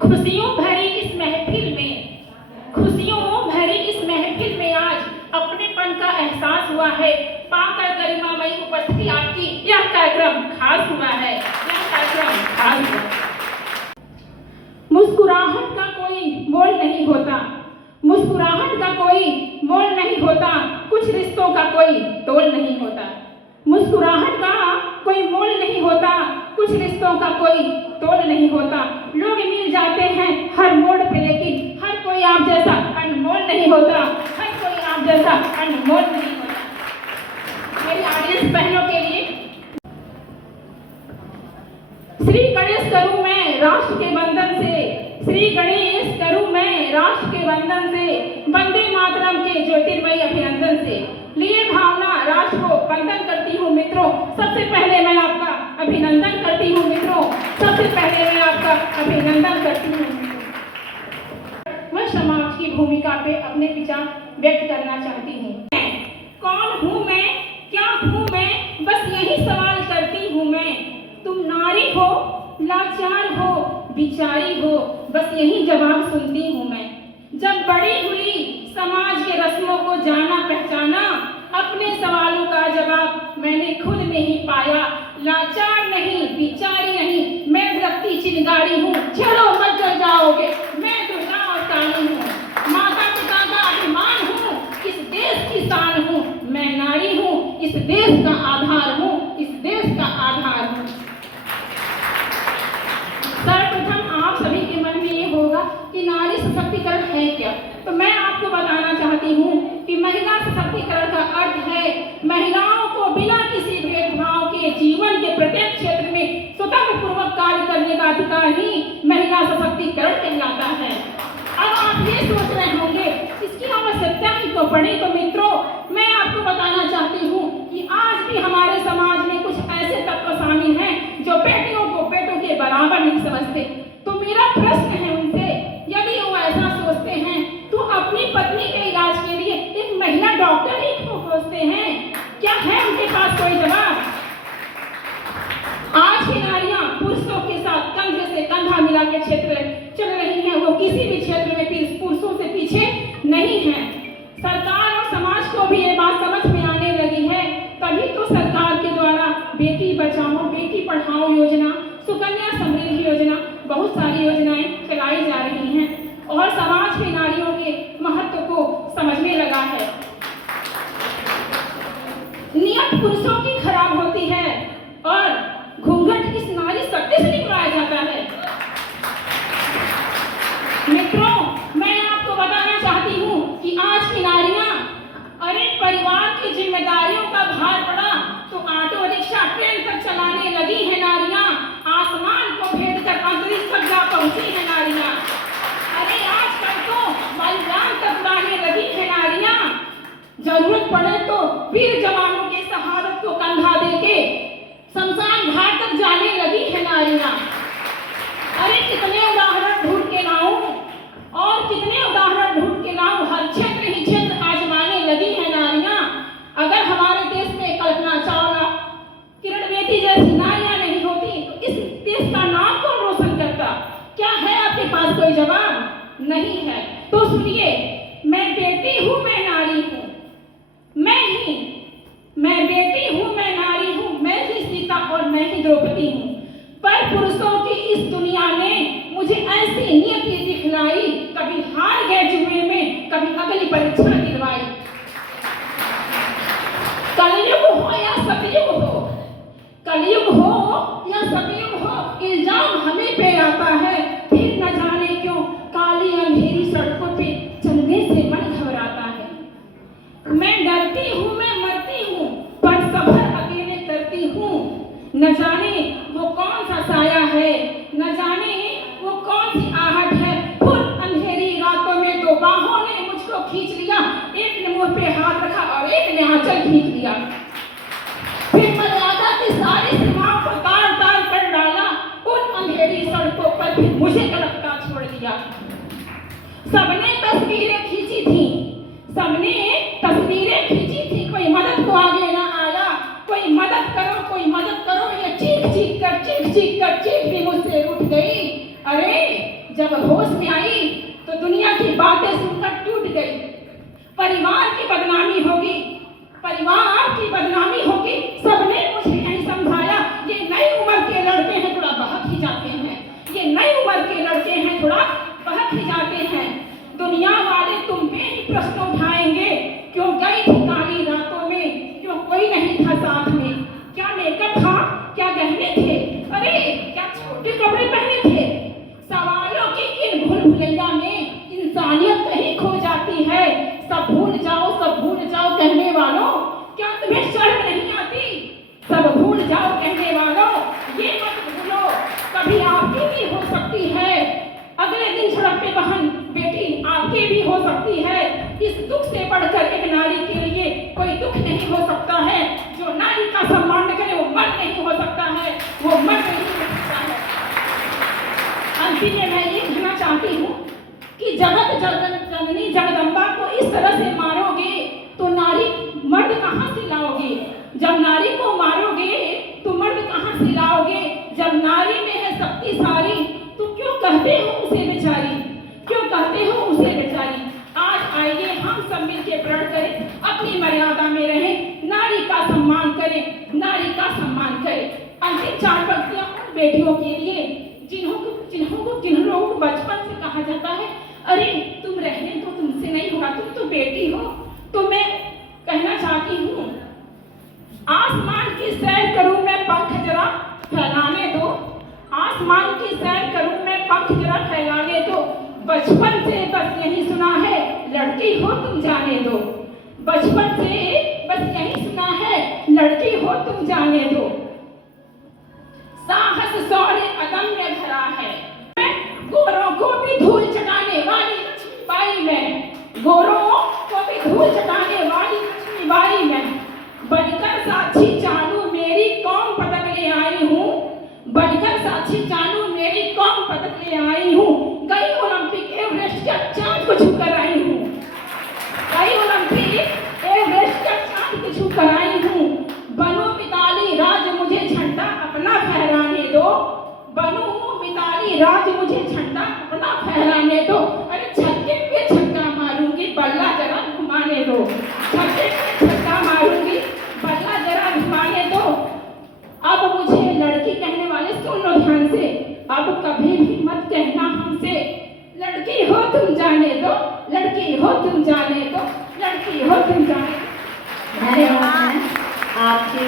खुशियों भरी इस महफिल में, खुशियों भरी इस महफिल में आज अपनेपन का एहसास हुआ है। पाकर गरिमामयी उपस्थिति आपकी, यह कार्यक्रम खास हुआ है, यह कार्यक्रम खास हुआ। मुस्कुराहट का कोई मोल नहीं होता, मुस्कुराहट का कोई मोल नहीं होता, कुछ रिश्तों का कोई तोल नहीं होता। मुस्कुराहट का कोई मोल नहीं होता, कुछ रिश्तों का कोई तोल नहीं होता। लोग मिल जाते हैं हर मोड़ पे, लेकिन हर कोई आप जैसा अनमोल नहीं होता, हर कोई आप जैसा अनमोल नहीं होता। मेरी ऑडियंस बहनों के लिए श्री गणेश करूं मैं राष्ट्र के बंधन से, श्री गणेश करूं मैं राष्ट्र के बंधन से, वंदे मातरम के ज्योतिर्मयी अभिनंदन से। लिए भावना राष्ट्र को वंदन करती हूँ मित्रों, सबसे पहले मैं आपका अभिनंदन करती हूँ मित्रों, सबसे पहले मैं आपका अभिनंदन करती हूँ। मैं समाज की भूमिका पे अपने विचार व्यक्त करना चाहती हूँ। कौन हूँ मैं, क्या हूँ मैं, बस यही सवाल करती हूँ मैं। तुम नारी हो, लाचार हो, बिचारी हो, बस यही जवाब सुनती हूँ मैं। जब बड़ी हुई समाज के रस्मों को जाना पहचाना, अपने सवालों का जवाब मैंने खुद में ही पाया। लाचार नहीं, बिचारी नहीं, मैं रखती चिंगारी हूँ, छेड़ो मत जल जाओगे, मैं दुर्गा और काली हूँ। माता पिता का अभिमान हूँ, इस देश की शान हूँ, मैं नारी हूँ, इस देश का आधार हूँ, इस देश का आधार हूँ। सर्वप्रथम आप सभी के मन में ये होगा कि नारी सशक्तिकरण है क्या, तो मैं आपको बताना चाहती हूँ कि महिला सशक्तिकरण का अर्थ है महिलाओं को बिना किसी भेदभाव के जीवन के प्रत्येक क्षेत्र में स्वतंत्र पूर्वक कार्य करने का अधिकार ही महिला सशक्तिकरण कहलाता है। अब आप ये सोच रहे होंगे इसकी आवश्यकता ही तो पड़ी, तो मित्रों मैं आपको बताना चाहती हूँ कि आज भी हमारे समाज में कुछ ऐसे तत्व शामिल हैं जो बेटियों को बेटों के बराबर नहीं समझते। तो मेरा प्रश्न है उनसे, यदि वो ऐसा सोचते हैं तो अपनी पत्नी के इलाज के लिए एक महिला डॉक्टर ही क्यों खोजते हैं? क्या है उनके पास कोई जवाब? आज की नारियां पुरुषों के साथ कंधे से कंधा मिला के क्षेत्र चल रही हैं, वो किसी भी क्षेत्र में पुरुषों से पीछे नहीं है। सरकार और समाज को भी ये बात समझ में आने लगी है, तभी तो सरकार के द्वारा बेटी बचाओ बेटी पढ़ाओ योजना, सुकन्या समृद्धि योजना, बहुत सारी योजनाएं चलाई जा रही हैं और समाज में नारियों के महत्व को समझने लगा है। नियत पुरुषों की खराब होती है और घूंघट इस नारी शक्ति से निकलवाया जाता है। मित्रों मैं आपको बताना चाहती हूँ कि आज की नारियां, अरे परिवार की जिम्मेदारियों का भार पड़ा तो ऑटो रिक्शा ट्रेन तक चलाने लगी है नारियां, आसमान को भेद कर अंतरिक्ष तक जा पहुंची है नारियां। अरे आजकल तो बलिदान तक उड़ाने लगी है नारियां, जरूरत पड़े तो वीर जवानों के शहादत को कंधा देके शमशान घाट तक जाने लगी है नारियां। अरे कितने उदाहरण ढूंढ के लाऊं और कितने उदाहरण ढूंढ के लाऊं, हर क्षेत्र ही क्षेत्र आजमाने लगी है नारियां। अगर हमारे देश में कल्पना चावला, किरण बेदी जैसी नारियां नहीं होती तो इस देश का नाम कौन रोशन करता? क्या है आपके पास कोई जवाब? नहीं है। तो सुनिए, मैं बेटी हूँ, मैं नारी हूँ, मैं बेटी हूँ, मैं नारी हूँ, मैं ही सीता और मैं ही द्रौपदी हूँ। पर पुरुषों की इस दुनिया ने मुझे ऐसी नियति दिखलाई, कभी हार गए जुए में, कभी अगली परीक्षा दिलवाई। कलयुग हो या सतयुग हो, कलयुग हो या सतयुग हो, इल्जाम हमें पे आता है। फिर न जाने क्यों काली अंधेरी सड़कों पे चलने से मन घबराता है। मैं डरती हूँ, मैं मरती हूँ, पर सफर अकेले करती हूँ। न जाने वो कौन सा साया है, न जाने वो कौन सी आहट है। फुल अंधेरी रातों में दो बाहों ने मुझको खींच लिया, एक ने मुंह पे हाथ रखा और एक ने आंचल खींच लिया। फिर मर्यादा की सारी सीमाओं को तार तार कर डाला, उन अंधेरी सड़कों पर फिर मुझे कलपता छोड़ दिया। सबने तस्वीरें खींची थी, सबने तस्वीरें खींची थी, कोई मदद को आगे ना आया। कोई मदद करो, कोई मदद करो, ये चीख चीख कर भी मुझसे उठ गई। अरे जब होश में आई तो दुनिया की बातें सुनकर टूट गई। परिवार की बदनामी होगी, परिवार की बदनामी होगी। सबने मुझे नहीं समझाया, ये नई उम्र के लड़के हैं, थोड़ा बहक ही जाते हैं। ये नई उम्र के लड़के हैं, थोड़ा बहक ही जाते हैं। दुनिया वाले तुम पे ही प्रश्न उठाएंगे, क्यों गई थी काली रातों में, क्यों कोई नहीं था साथ में। क्या मेकअप था, क्या गहने थे, अरे क्या छोटे कपड़े पहने थे। सवालों की इन भूल भुलैया में इंसानियत कहीं खो जाती है। सब भूल जाओ, सब भूल जाओ कहने वालों, क्या तुम्हें शर्म नहीं आती। सब भूल जाओ कहने वालों, ये मत भूलो कभी आपकी भी हो सकती है। अगले दिन सड़क पे बहन बेटी आपकी भी हो सकती है। इस दुख से बढ़कर एक नारी के लिए कोई दुख नहीं हो सकता है। जो नारी का सम्मान करे वो मर्द नहीं हो सकता है, वो मर्द नहीं हो सकता है। अंतिम में मैं ये कहना चाहती हूँ कि जगत जननी जगदम्बा को इस तरह से मारोगे तो नारी मर्द कहाँ से लाओगे। जब नारी को मारोगे तो मर्द कहाँ से लाओगे। जब नारी में है शक्ति सारी तो क्यों कहते हो उसे बेचारी, क्यों कहते हो उसे बेचारी। आज आइए हम सब मिलकर प्रण करें, अपनी मर्यादा में रहें, नारी का सम्मान करें, नारी का सम्मान करें। अंतिम 4 पंक्तियां उन बेटियों के लिए जिन लोगों को बचपन से कहा जाता है अरे तुम रहने दो, तुमसे नहीं होगा, तुम तो बेटी हो। तो मैं कहना चाहती हूँ आसमान की सैर करूं मैं, पंख जरा फैलाने दो। आसमान की सैर करूं मैं, पंख जरा फैलाने दो। बचपन से बस यही सुना है, लड़की हो तुम जाने दो। बचपन से बस यही सुना है, लड़की हो तुम जाने दो। साहस शौर्य अदम्य भरा है, मैं गोरों को भी धूल चटाने वाली लक्ष्मीबाई में, गोरों को भी धूल चटाने वाली लक्ष्मीबाई में। बनकर साक्षी चालू मेरी कौम पदक ले आई हूँ, बनकर साक्षी चालू मेरी कौम पदक ले आई हूँ। गई ओलंपिक एवरेस्ट का चांद को छूकर आई हूँ, गई ओलंपिक एवरेस्ट का चांद को छूकर आई हूँ। बनू मिताली राज मुझे झंडा अपना फहराने दो, बनू मिताली राज मुझे झंडा अपना फहराने दो। अरे छक्के पे छक्का मारूंगी, बल्ला जरा घुमाने दो। छक्के पे छक्का मारूंगी, बल्ला जरा घुमाने दो। अब मुझे लड़की कहने वाले सुन लो ध्यान से, अब कभी भी मत कहना हमसे लड़की हो तुम जाने दो, लड़की हो तुम जाने दो, लड़की हो तुम जाने दो। धन्यवाद आपकी